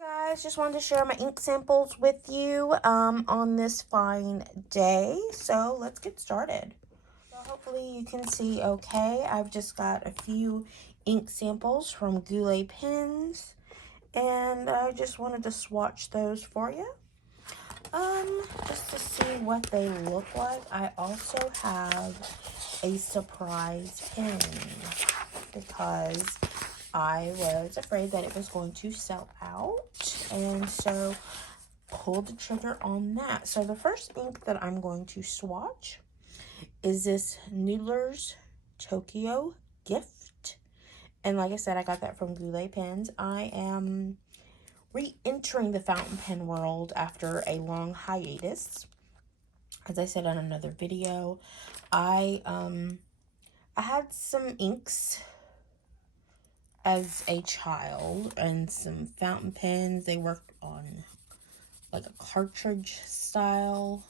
Guys, just wanted to share my ink samples with you on this fine day. So let's get started. So hopefully you can see okay. I've just got a few ink samples from Goulet pens, and I just wanted to swatch those for you. Just to see what they look like. I also have a surprise pen because I was afraid that it was going to sell out, and so pulled the trigger on that. So the first ink that I'm going to swatch is this Noodler's Tokyo Gift, and like I said, I got that from Goulet Pens. I am re-entering the fountain pen world after a long hiatus. As I said on another video, I had some inks as a child and some fountain pens. They worked on like a cartridge style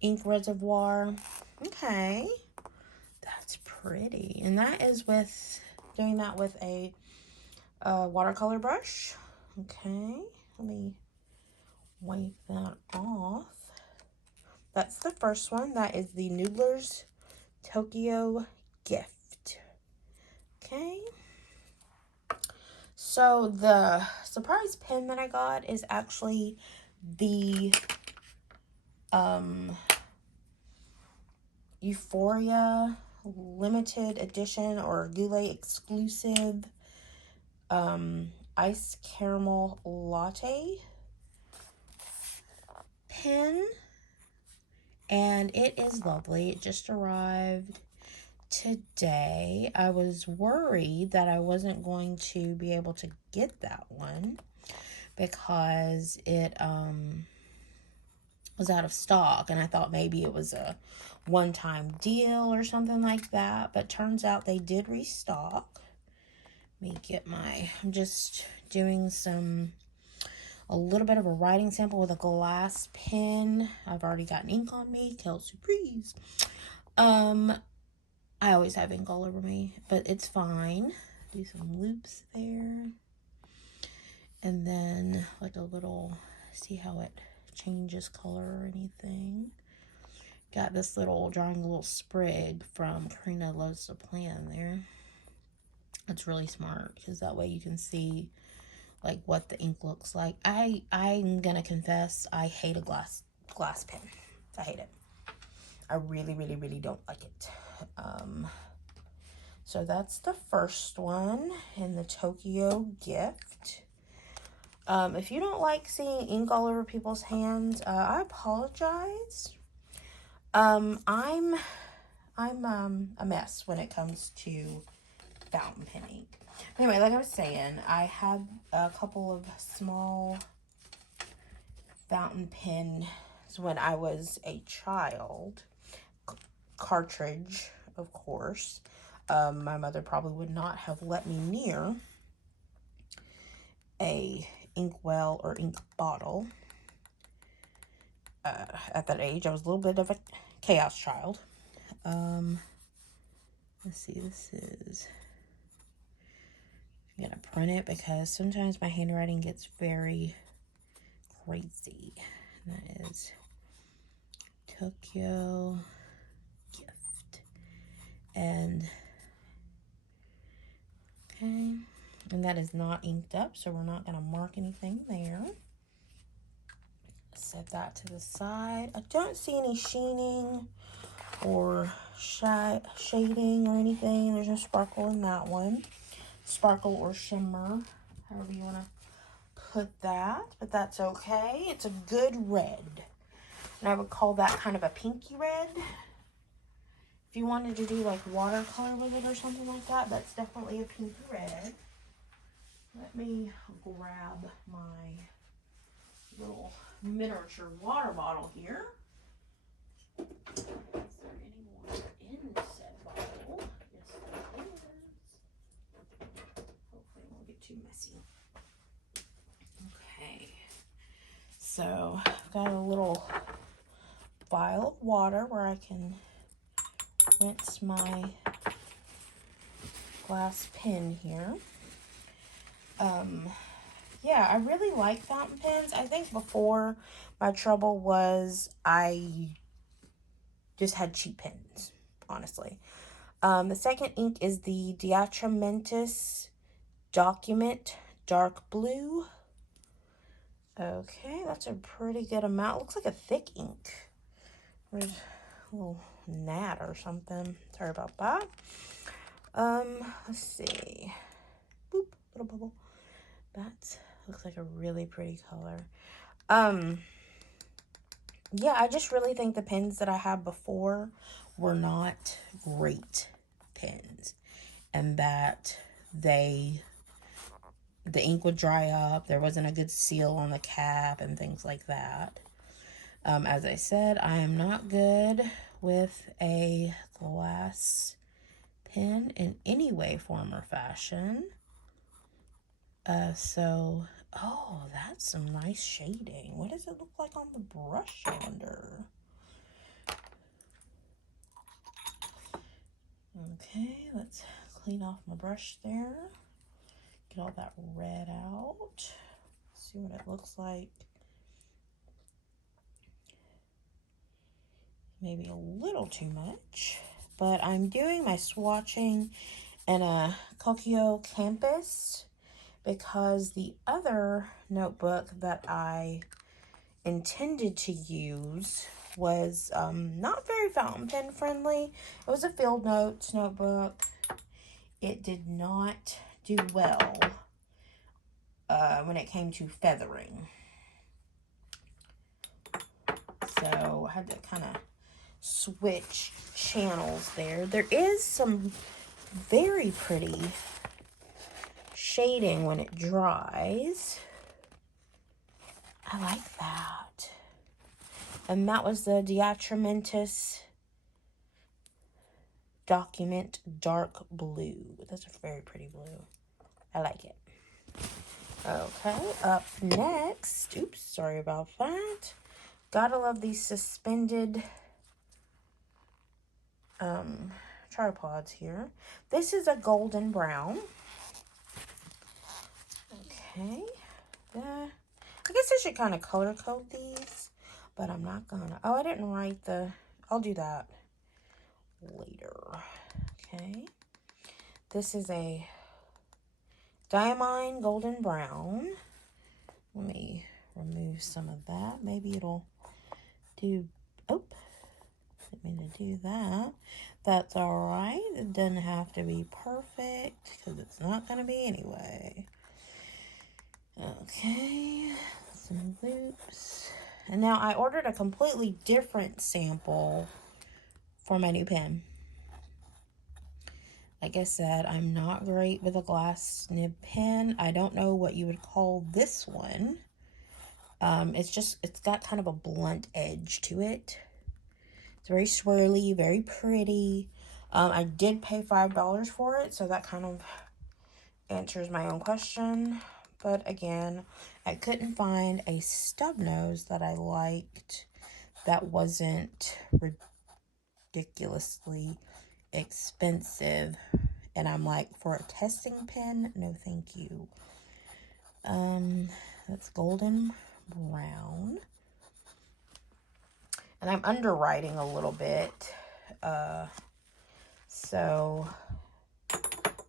ink reservoir. Okay, that's pretty. And that is with doing that with a watercolor brush. Okay, let me wipe that off. That's the first one. That is the Noodler's Tokyo Gift. Okay. So the surprise pen that I got is actually the Euphoria limited edition or Goulet exclusive ice caramel latte pen, and it is lovely. It just arrived today. I was worried that I wasn't going to be able to get that one because it was out of stock, and I thought maybe it was a one-time deal or something like that, but turns out they did restock. Let me get I'm just doing a little bit of a writing sample with a glass pen. I've already got ink on me, Quelle Surprise. I always have ink all over me, but it's fine. Do some loops there. And then like a little, see how it changes color or anything. Got this drawing a little sprig from Karina Loves to Plan there. It's really smart because that way you can see like what the ink looks like. I'm gonna confess, I hate a glass pen. I hate it. I really, really, really don't like it. So that's the first one in the Tokyo Gift. If you don't like seeing ink all over people's hands, I apologize. I'm a mess when it comes to fountain pen ink. Anyway, like I was saying, I had a couple of small fountain pens when I was a child. Cartridge, of course. My mother probably would not have let me near a inkwell or ink bottle. At that age, I was a little bit of a chaos child. Let's see, this is, I'm gonna print it because sometimes my handwriting gets very crazy. And that is Tokyo Gift. And okay, and that is not inked up, so we're not gonna mark anything there. Set that to the side. I don't see any sheening or shading or anything. There's no sparkle in that one. Sparkle or shimmer, however you want to put that, but that's okay. It's a good red, and I would call that kind of a pinky red. If you wanted to do like watercolor with it or something like that, that's definitely a pinky red. Let me grab my little miniature water bottle here. Is there any water in said bottle? Yes, there is. Hopefully it won't get too messy. Okay, so I've got a little vial of water where I can rinse my glass pen here. yeah, I really like fountain pens. I think before my trouble was I just had cheap pens, honestly. The second ink is the Diatramentis Document Dark Blue. Okay, that's a pretty good amount. Looks like a thick ink. There's a little gnat or something. Sorry about that. Let's see. Boop, little bubble. That looks like a really pretty color. Yeah, I just really think the pens that I had before were not great pens. And that the ink would dry up. There wasn't a good seal on the cap and things like that. As I said, I am not good with a glass pen in any way, form, or fashion. Oh, that's some nice shading. What does it look like on the brush, I wonder? Okay, let's clean off my brush there. Get all that red out. See what it looks like. Maybe a little too much. But I'm doing my swatching in a Kokio Campus because the other notebook that I intended to use was not very fountain pen friendly. It was a field notes notebook. It did not do well when it came to feathering. So I had to kind of switch channels there. There is some very pretty shading when it dries. I like that. And that was the Diatramentis Document Dark Blue. That's a very pretty blue. I like it. Okay, up next. Oops, sorry about that. Gotta love these suspended tripods here. This is a golden brown. Okay. I guess I should kind of color code these, but I'm not gonna. Oh, I didn't write the. I'll do that later. Okay. This is a Diamine Golden Brown. Let me remove some of that. Maybe it'll do. Oh, didn't mean to do that. That's all right. It doesn't have to be perfect because it's not gonna be anyway. Okay, some loops. And now I ordered a completely different sample for my new pen. Like I said, I'm not great with a glass nib pen. I don't know what you would call this one. It's got kind of a blunt edge to it. It's very swirly, very pretty. I did pay $5 for it, so that kind of answers my own question. But again, I couldn't find a stub nose that I liked that wasn't ridiculously expensive. And I'm like, for a testing pen, no thank you. That's golden brown. And I'm underwriting a little bit. So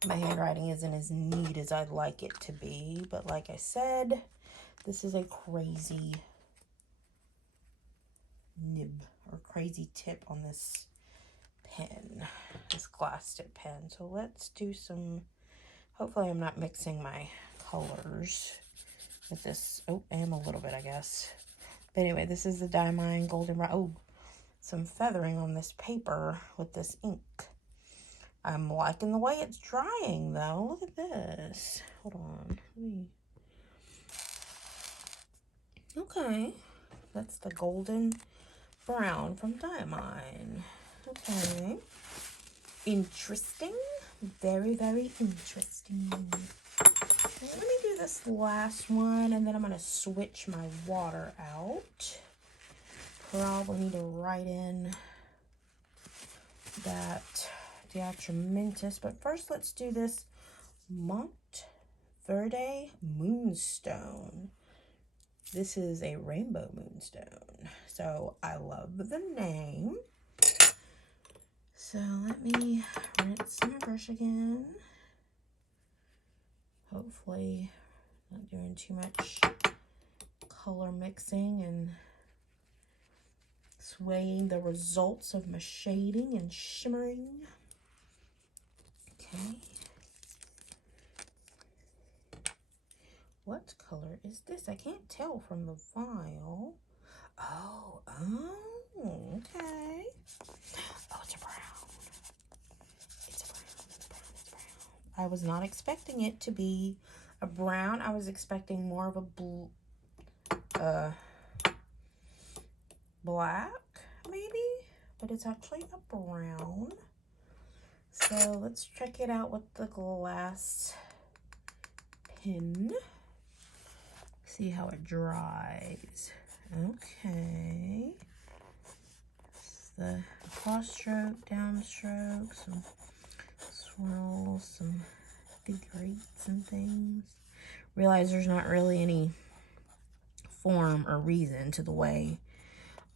my handwriting isn't as neat as I'd like it to be. But like I said, this is a crazy nib or crazy tip on this pen, this glass tip pen. So let's do some, hopefully I'm not mixing my colors with this. Oh, I am a little bit, I guess. But anyway, this is the Diamine Golden Brown. Oh, some feathering on this paper with this ink. I'm liking the way it's drying, though. Look at this. Hold on. Okay. That's the golden brown from Diamine. Okay. Interesting. Very, very interesting. Okay, let me do this last one, and then I'm going to switch my water out. Probably need to write in that Diatramentis, but first let's do this Mont Verde Moonstone. This is a rainbow moonstone. So I love the name. So let me rinse my brush again. Hopefully not doing too much color mixing and swaying the results of my shading and shimmering. Okay. What color is this? I can't tell from the vial. Oh, okay. Oh, it's a brown. It's a brown, it's brown, it's brown. I was not expecting it to be a brown. I was expecting more of a black, maybe, but it's actually a brown. So let's check it out with the glass pen. See how it dries. Okay. It's the cross stroke, downstroke, some swirls, some figure eights and things. Realize there's not really any form or reason to the way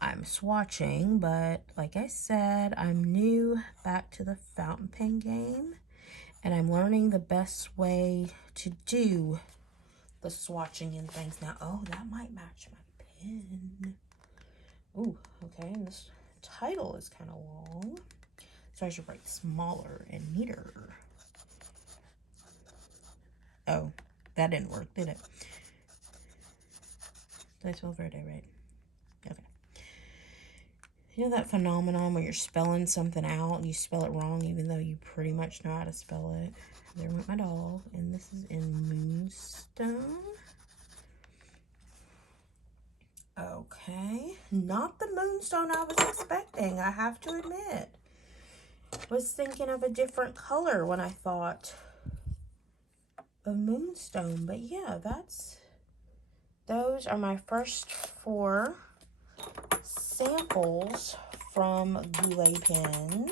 I'm swatching, but like I said, I'm new back to the fountain pen game, and I'm learning the best way to do the swatching and things now. Oh, that might match my pen. Ooh, okay, and this title is kind of long, so I should write smaller and neater. Oh, that didn't work, did it? Did I spell Verde right? Okay. You know that phenomenon where you're spelling something out and you spell it wrong even though you pretty much know how to spell it? There went my dog, and this is in Moonstone. Okay, not the moonstone I was expecting, I have to admit. Was thinking of a different color when I thought of moonstone, but yeah, those are my first 4 samples from Goulet pens.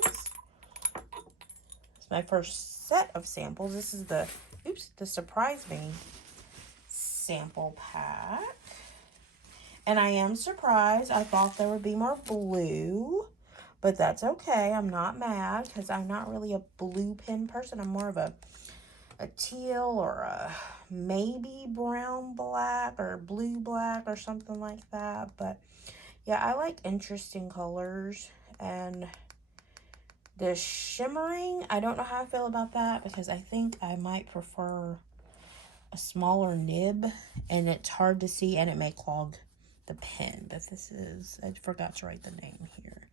It's my first set of samples. This is the Surprise Me sample pack. And I am surprised. I thought there would be more blue, but that's okay. I'm not mad because I'm not really a blue pen person. I'm more of a teal or a maybe brown black or blue black or something like that. But yeah, I like interesting colors, and the shimmering, I don't know how I feel about that because I think I might prefer a smaller nib, and it's hard to see and it may clog the pen. But this is, I forgot to write the name here.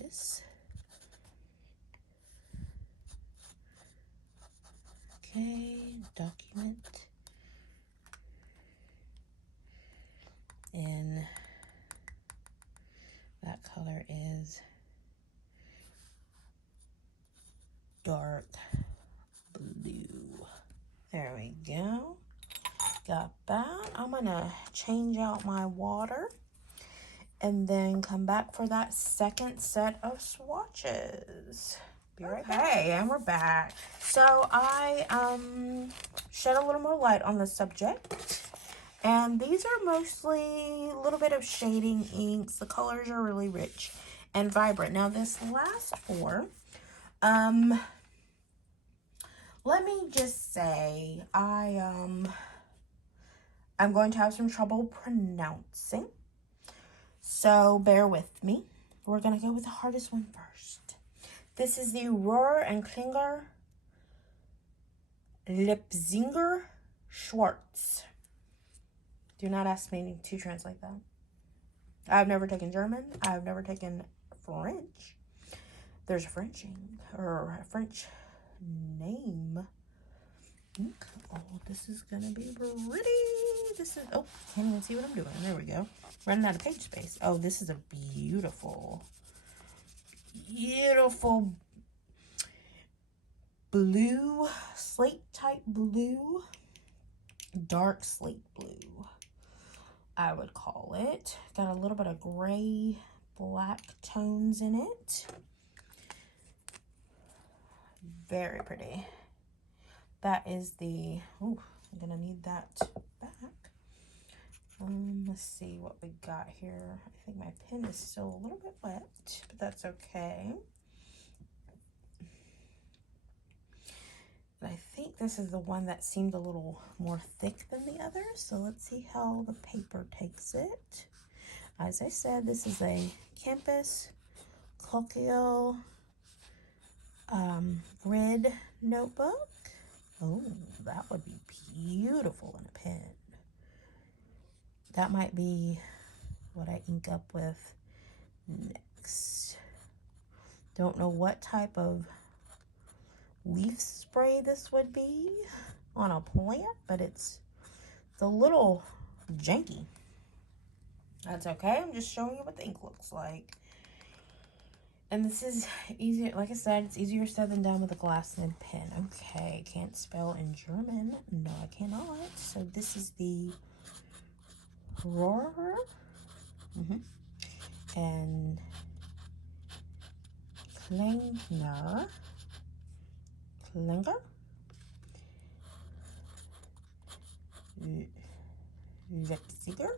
This. Okay, document. And that color is dark blue. There we go. Got that. I'm gonna change out my water and then come back for that second set of swatches. Be right back. Okay, and we're back. So I shed a little more light on the subject. And these are mostly a little bit of shading inks. The colors are really rich and vibrant. Now this last 4, let me just say, I'm going to have some trouble pronouncing, so bear with me. We're going to go with the hardest one first. This is the Rohrer and Klinger Lipsinger Schwarz. Do not ask me to translate that. I've never taken German. I've never taken French. There's a French ink, or a French name. Oh, this is gonna be pretty. This is, oh, can't even see what I'm doing. There we go. Running out of page space. Oh, this is a beautiful, beautiful blue, slate type blue, dark slate blue, I would call it. Got a little bit of gray, black tones in it. Very pretty. That is the, ooh, I'm gonna need that back. Let's see what we got here. I think my pen is still a little bit wet, but that's okay. But I think this is the one that seemed a little more thick than the others. So let's see how the paper takes it. As I said, this is a Campus Colloquial grid notebook. Oh, that would be beautiful in a pen. That might be what I ink up with next. Don't know what type of leaf spray this would be on a plant, but it's a little janky. That's okay. I'm just showing you what the ink looks like. And this is easier, like I said, it's easier said than done with a glass nib pen. Okay, can't spell in German. No, I cannot. So this is the Rohrer. And Klinger. Wechsiger.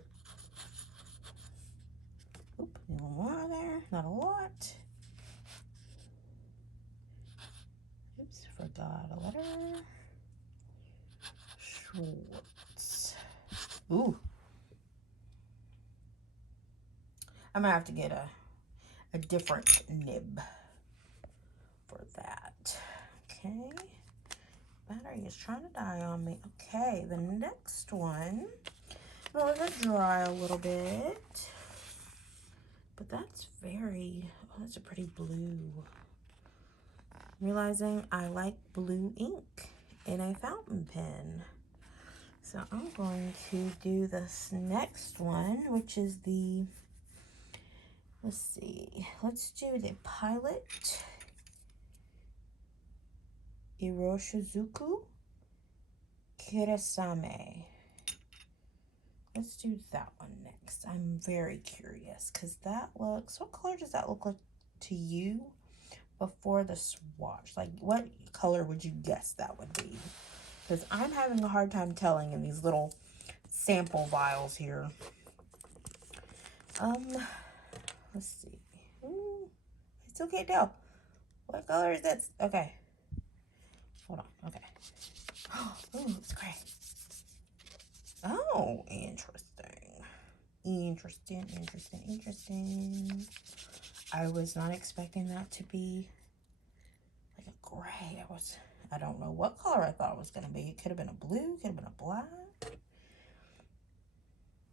Oop, a little more there, not a lot. Oops, forgot a letter. Schwartz. Ooh. I'm gonna have to get a different nib for that. Okay. Battery is trying to die on me. Okay, the next one. Well, let it dry a little bit. But that's very, oh, that's a pretty blue. Realizing I like blue ink in a fountain pen. So I'm going to do this next one, which is the, let's see, let's do the Pilot Iroshizuku Kirasame. Let's do that one next. I'm very curious because that looks, what color does that look like to you before the swatch? Like, what color would you guess that would be? Because I'm having a hard time telling in these little sample vials here. Let's see. Ooh, I still can't tell. What color is this? Okay. Hold on. Okay. Oh, it's gray. Oh, interesting. Interesting. I was not expecting that to be like a gray. I don't know what color I thought it was going to be. It could have been a blue, could have been a black.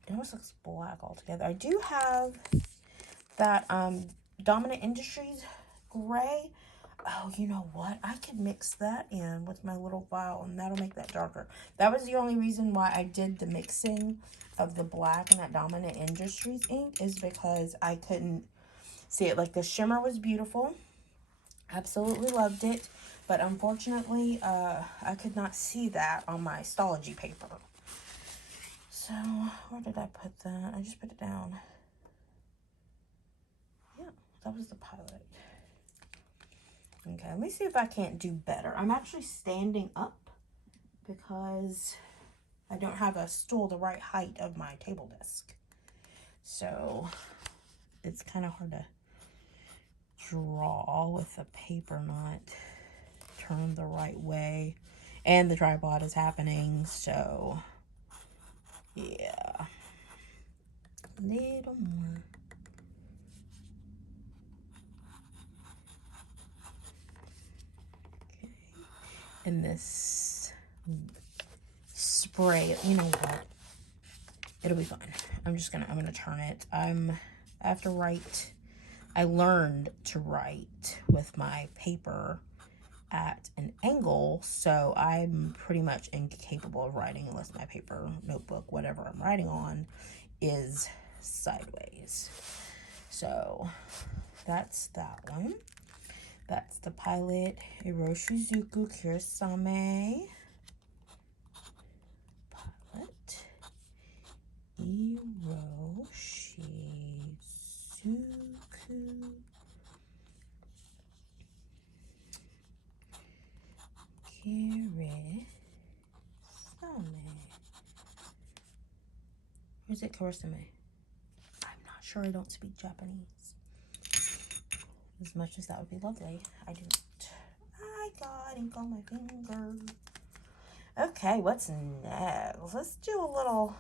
It almost looks black altogether. I do have that Dominant Industries gray. Oh, you know what? I could mix that in with my little vial and that'll make that darker. That was the only reason why I did the mixing of the black and that Dominant Industries ink, is because I couldn't see it. Like, the shimmer was beautiful. Absolutely loved it. But unfortunately, I could not see that on my Stalogy paper. So, where did I put that? I just put it down. Yeah, that was the Pilot. Okay, let me see if I can't do better. I'm actually standing up because I don't have a stool the right height of my table desk. So it's kind of hard to draw with the paper not turned the right way. And the tripod is happening, so yeah. A little more. And this spray, you know what, it'll be fine. I'm gonna turn it. I have to write. I learned to write with my paper at an angle, so I'm pretty much incapable of writing unless my paper, notebook, whatever I'm writing on is sideways. So that's that one. That's the Pilot Iroshizuku Kirasame. Pilot Iroshizuku Karasame. Or is it Karasame? I'm not sure. I don't speak Japanese. As much as that would be lovely, I don't. I got ink on my finger. Okay, what's next? Let's do a little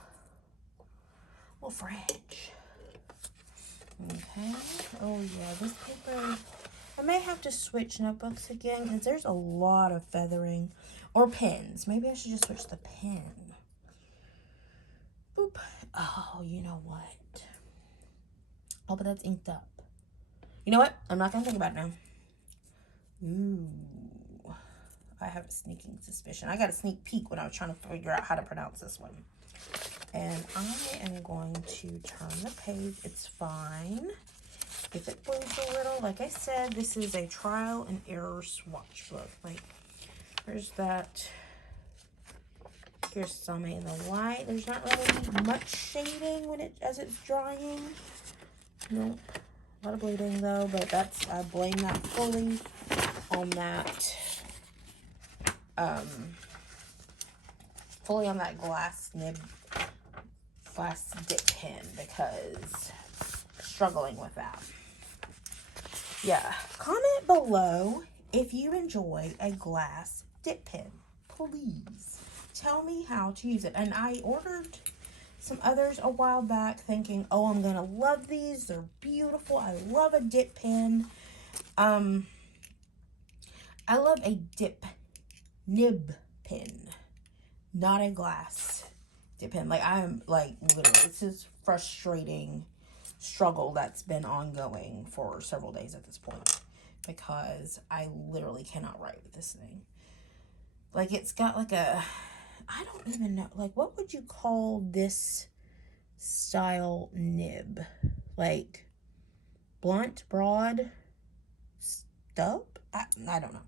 French. Okay. Oh yeah, this paper. I may have to switch notebooks again because there's a lot of feathering. Or pens. Maybe I should just switch the pen. Boop. Oh, you know what? Oh, but that's inked up. You know what? I'm not going to think about it now. Ooh. I have a sneaking suspicion. I got a sneak peek when I was trying to figure out how to pronounce this one. And I am going to turn the page. It's fine. If it moves a little, like I said, this is a trial and error swatch book. Like, there's that. Here's some in the light. There's not really much shading when as it's drying. Nope. A lot of bleeding though, but that's, I blame that fully on that, glass dip pen, because struggling with that. Yeah, comment below if you enjoy a glass dip pen. Please tell me how to use it. And I ordered some others a while back thinking, oh, I'm gonna love these. They're beautiful. I love a dip pen. I love a dip nib pen, not a glass dip pen. Like, I'm like, literally, this is frustrating struggle that's been ongoing for several days at this point, because I literally cannot write with this thing. Like, it's got like a, I don't even know, like, what would you call this style nib? Like, blunt, broad, stub? I don't know.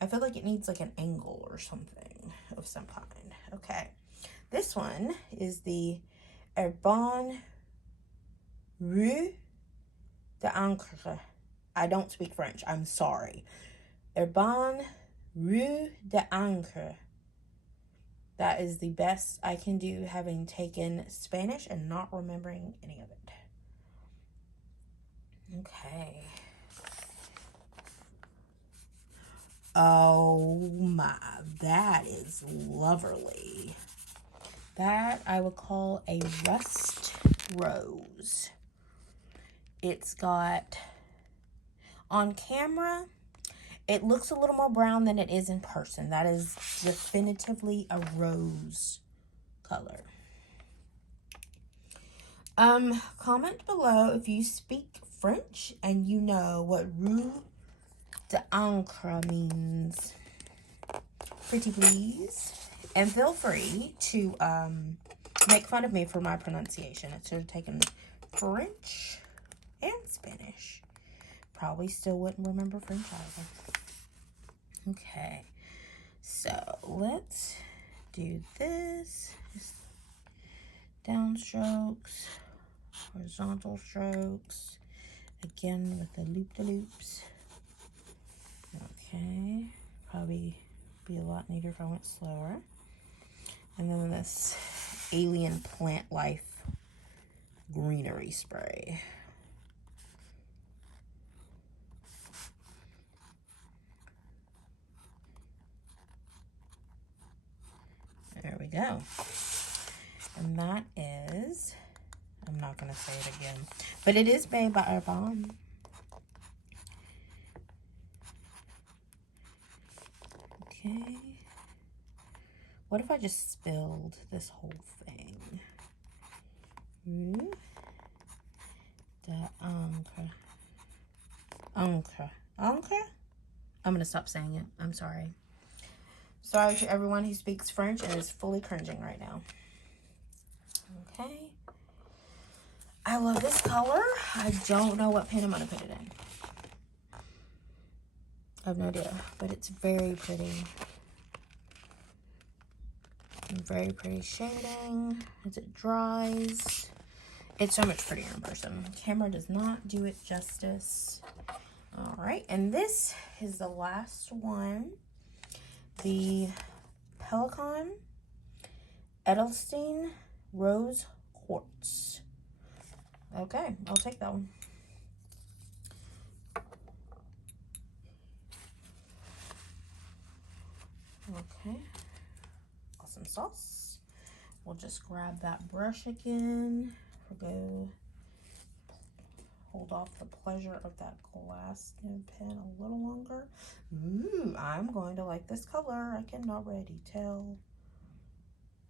I feel like it needs like an angle or something of some kind. Okay. This one is the Herbin Rue d'Ancre. I don't speak French. I'm sorry. Herbin Rue d'Ancre. That is the best I can do, having taken Spanish and not remembering any of it. Okay. Oh my, that is lovely. That I would call a rust rose. It's got, on camera, it looks a little more brown than it is in person. That is definitively a rose color. Comment below if you speak French and you know what Rue d'Ancre means. Pretty please. And feel free to make fun of me for my pronunciation. I should have taken French and Spanish. Probably still wouldn't remember French either. Okay, so let's do this. Downstrokes, horizontal strokes, again with the loop-de-loops. Okay, probably be a lot neater if I went slower. And then this Alien Plant Life greenery spray. There we go. And that is, I'm not going to say it again, but it is made by Herbin. Okay. What if I just spilled this whole thing? Rue d'Ancre. Ancre. Ancre? I'm going to stop saying it. I'm sorry. Sorry to everyone who speaks French and is fully cringing right now. Okay. I love this color. I don't know what pen I'm going to put it in. I have no idea, but it's very pretty. Very pretty shading as it dries. It's so much prettier in person. The camera does not do it justice. All right, and this is the last one. the Pelikan Edelstein Rose Quartz. Okay, I'll take that one. Okay, awesome sauce. We'll just grab that brush again. We'll go hold off the pleasure of that glass nib pen a little longer. Ooh, I'm going to like this color. I can already tell.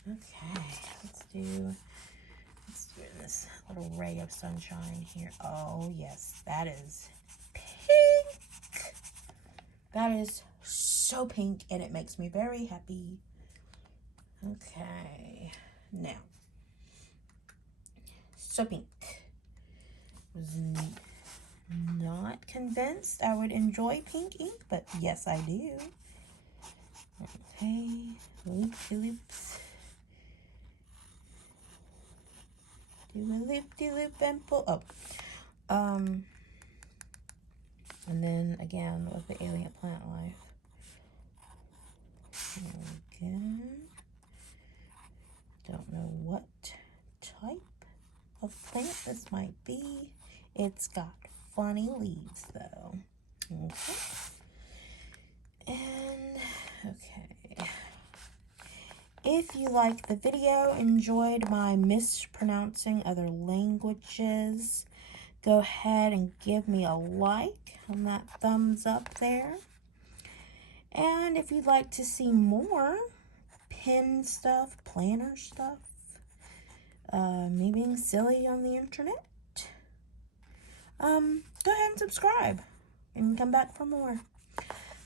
Okay, let's do this little ray of sunshine here. Oh yes, that is pink. That is so pink, and it makes me very happy. Okay, now, so pink. Was not convinced I would enjoy pink ink, but yes, I do. Okay, loop-de-loops. Do a loop-de-loop and pull up. And then again with the Alien Plant Life. Again, don't know what type of plant this might be. It's got funny leaves though. Okay. And okay. If you liked the video, enjoyed my mispronouncing other languages, go ahead and give me a like on that thumbs up there. And if you'd like to see more pen stuff, planner stuff, me being silly on the internet, go ahead and subscribe and come back for more.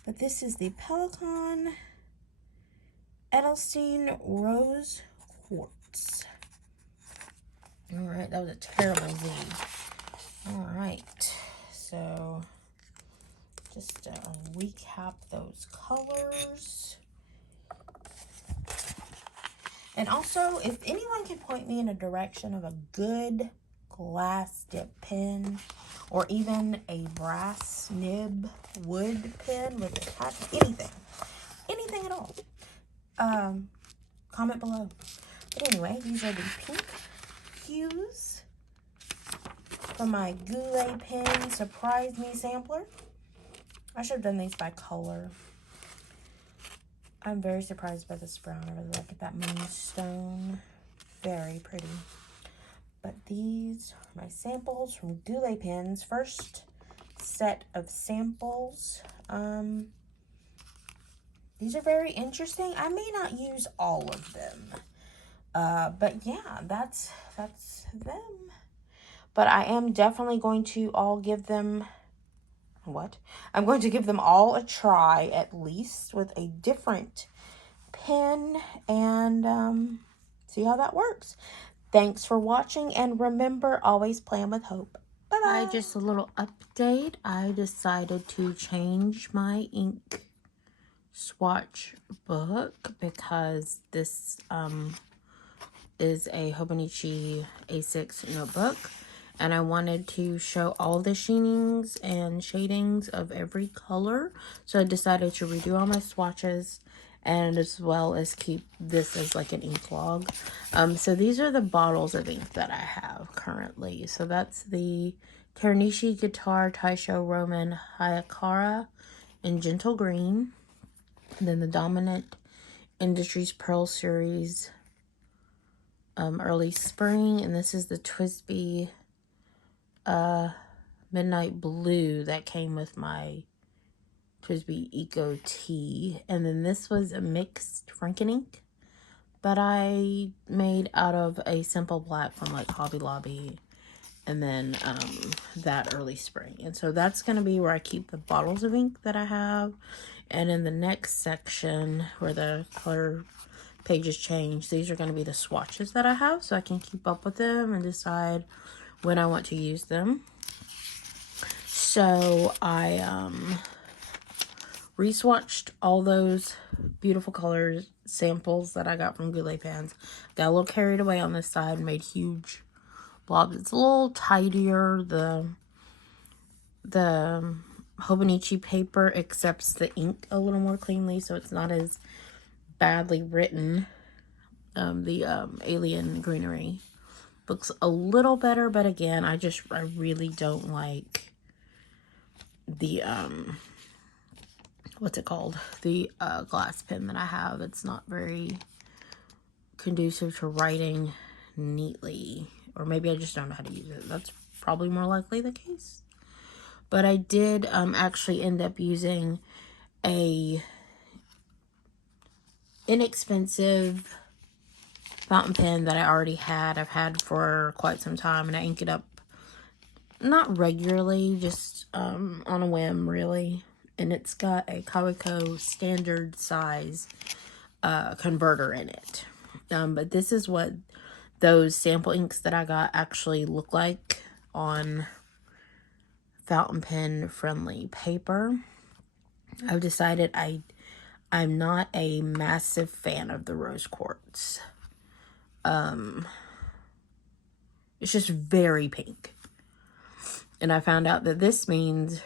But this is the Pelikan Edelstein Rose Quartz. All right, that was a terrible Z. All right, so just recap those colors. And also, if anyone can point me in a direction of a good glass dip pen, or even a brass nib wood pen with anything at all, comment below. But anyway, these are the pink hues for my Goulet Pen Surprise Me sampler. I should have done these by color. I'm very surprised by this brown. I really like it. That moonstone. Very pretty. But these are my samples from Goulet Pens. First set of samples. These are very interesting. I may not use all of them. But yeah, that's them. But I am definitely going to give them I'm going to give them all a try, at least with a different pen, and see how that works. Thanks for watching, and remember, always plan with hope. Bye-bye. Just a little update. I decided to change my ink swatch book because this is a Hobonichi A6 notebook. And I wanted to show all the sheenings and shadings of every color. So I decided to redo all my swatches, and as well as keep this as like an ink log. So these are the bottles of ink that I have currently. So that's the Teranishi Guitar Taisho Roman Hayakara in Gentle Green. And then the Dominant Industries Pearl Series Early Spring. And this is the TWSBI Midnight Blue that came with my TWSBI Eco Tea. And then this was a mixed Franken ink that I made out of a simple black from like Hobby Lobby, and then that Early Spring. And so that's going to be where I keep the bottles of ink that I have. And in the next section where the color pages change, these are going to be the swatches that I have, so I can keep up with them and decide when I want to use them. So I re-swatched all those beautiful colors samples that I got from Goulet Pens. Got a little carried away on this side, made huge blobs. It's a little tidier. The Hobonichi paper accepts the ink a little more cleanly, so it's not as badly written. The Alien Greenery looks a little better, but again, I really don't like the what's it called, the glass pen that I have. It's not very conducive to writing neatly, or maybe I just don't know how to use it. That's probably more likely the case. But I did actually end up using a inexpensive fountain pen that I already had. I've had for quite some time, and I ink it up not regularly, just on a whim, really. And it's got a Kaweco standard size converter in it. But this is what those sample inks that I got actually look like on fountain pen friendly paper. I've decided I'm not a massive fan of the rose quartz. It's just very pink. And I found out that this means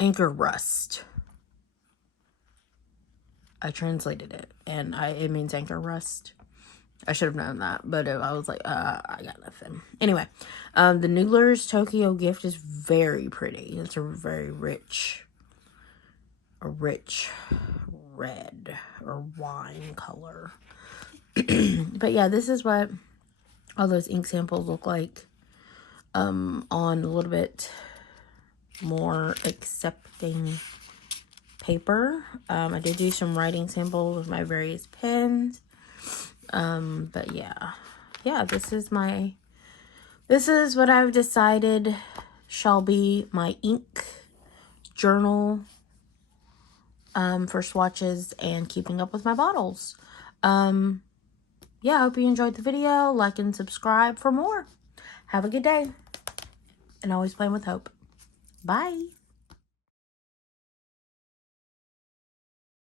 anchor rust. I translated it, and it means anchor rust. I should have known that, but I was like, I got nothing. Anyway, the Noodler's Tokyo Gift is very pretty. It's a very rich red or wine color. But yeah, this is what all those ink samples look like on a little bit more accepting paper. I did do some writing samples with my various pens. But yeah, this is what I've decided shall be my ink journal for swatches and keeping up with my bottles. Yeah, I hope you enjoyed the video. Like and subscribe for more. Have a good day. And always plan with hope. Bye.